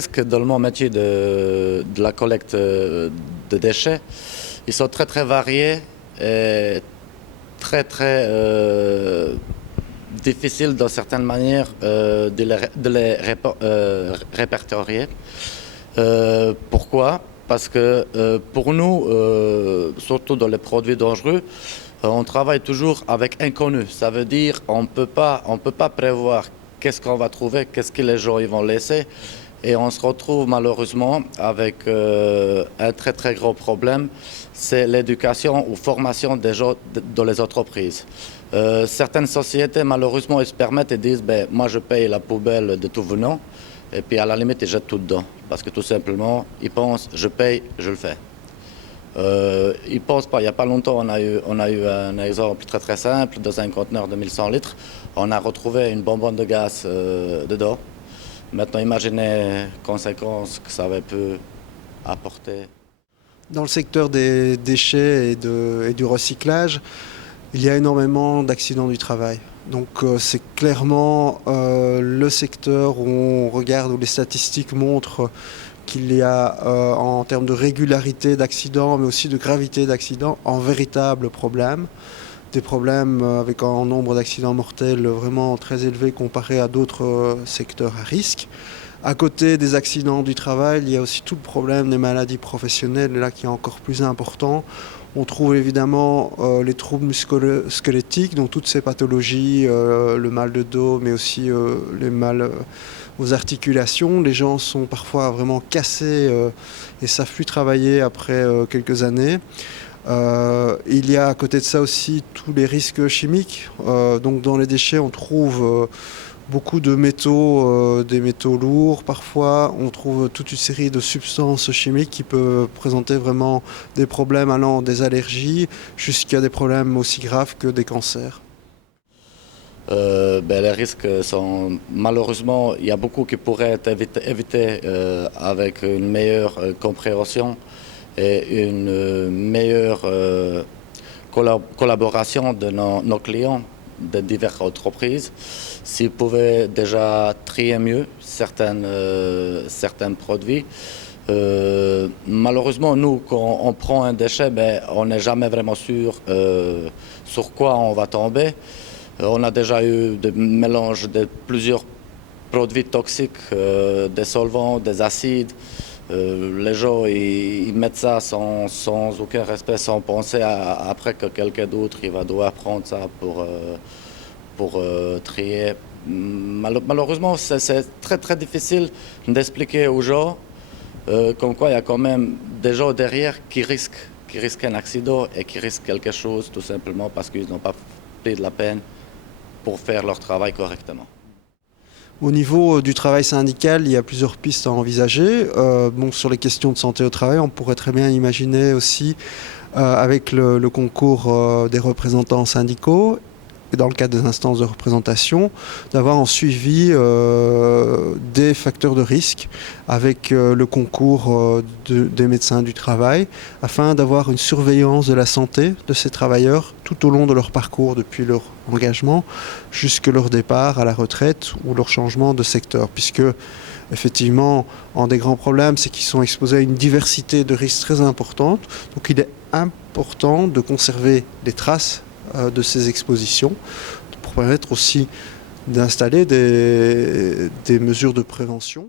risques dans le mon métier de la collecte de déchets, ils sont très très variés et très très difficiles dans certaines manières répertorier. Pourquoi? Parce que pour nous, surtout dans les produits dangereux, on travaille toujours avec inconnu. Ça veut dire on peut pas prévoir qu'est-ce qu'on va trouver, qu'est-ce que les gens ils vont laisser. Et on se retrouve malheureusement avec un très très gros problème, c'est l'éducation ou formation des gens dans les entreprises. Certaines sociétés malheureusement ils se permettent et disent moi je paye la poubelle de tout venant et puis à la limite ils jettent tout dedans parce que tout simplement ils pensent je paye, je le fais. Ils pensent pas. Il n'y a pas longtemps, on a eu un exemple très très simple. Dans un conteneur de 1100 litres, on a retrouvé une bonbonne de gaz dedans. Maintenant, imaginez les conséquences que ça avait pu apporter. Dans le secteur des déchets et du recyclage, il y a énormément d'accidents du travail. Donc c'est clairement le secteur où on regarde, où les statistiques montrent qu'il y a en termes de régularité d'accidents, mais aussi de gravité d'accidents, un véritable problème. Des problèmes avec un nombre d'accidents mortels vraiment très élevé comparé à d'autres secteurs à risque. À côté des accidents du travail, il y a aussi tout le problème des maladies professionnelles, là qui est encore plus important. On trouve évidemment les troubles musculo-squelettiques, donc toutes ces pathologies, le mal de dos, mais aussi les mal aux articulations. Les gens sont parfois vraiment cassés et ne savent plus travailler après quelques années. Il y a à côté de ça aussi tous les risques chimiques. Donc dans les déchets, on trouve beaucoup de métaux, des métaux lourds parfois. On trouve toute une série de substances chimiques qui peuvent présenter vraiment des problèmes allant des allergies jusqu'à des problèmes aussi graves que des cancers. Les risques sont malheureusement, il y a beaucoup qui pourraient être évités avec une meilleure compréhension et une meilleure collaboration de nos clients de diverses entreprises. S'ils pouvaient déjà trier mieux certains produits. Malheureusement, nous, quand on prend un déchet, on n'est jamais vraiment sûr sur quoi on va tomber. On a déjà eu des mélanges de plusieurs produits toxiques, des solvants, des acides. Les gens ils mettent ça sans aucun respect, sans penser après que quelqu'un d'autre il va devoir prendre ça pour trier. Malheureusement, c'est très très difficile d'expliquer aux gens comme quoi il y a quand même des gens derrière qui risquent un accident et qui risquent quelque chose tout simplement parce qu'ils n'ont pas pris de la peine pour faire leur travail correctement. Au niveau du travail syndical, il y a plusieurs pistes à envisager. Sur les questions de santé au travail, on pourrait très bien imaginer aussi, avec le concours des représentants syndicaux, et dans le cadre des instances de représentation, d'avoir un suivi des facteurs de risque avec le concours des médecins du travail, afin d'avoir une surveillance de la santé de ces travailleurs tout au long de leur parcours, depuis leur engagement jusqu'à leur départ à la retraite ou leur changement de secteur. Puisque, effectivement, un des grands problèmes, c'est qu'ils sont exposés à une diversité de risques très importante. Donc il est important de conserver les traces de ces expositions pour permettre aussi d'installer des mesures de prévention.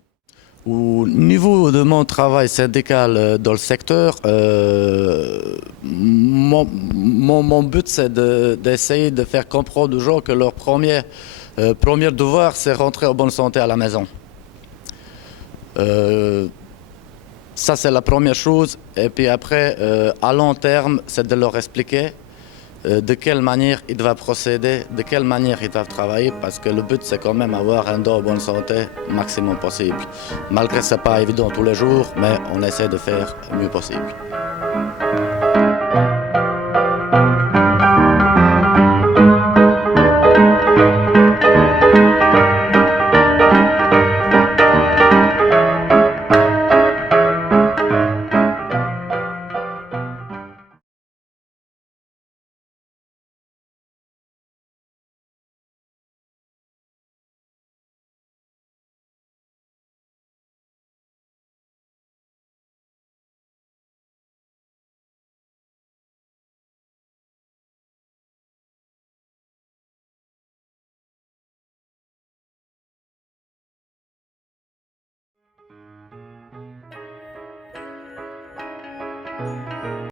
Au niveau de mon travail syndical dans le secteur, mon but c'est d'essayer de faire comprendre aux gens que leur premier devoir c'est rentrer en bonne santé à la maison. Ça c'est la première chose et puis après à long terme c'est de leur expliquer de quelle manière ils doivent procéder, de quelle manière ils doivent travailler, parce que le but c'est quand même avoir un dos en bonne santé maximum possible. Malgré que ce n'est pas évident tous les jours, mais on essaie de faire le mieux possible.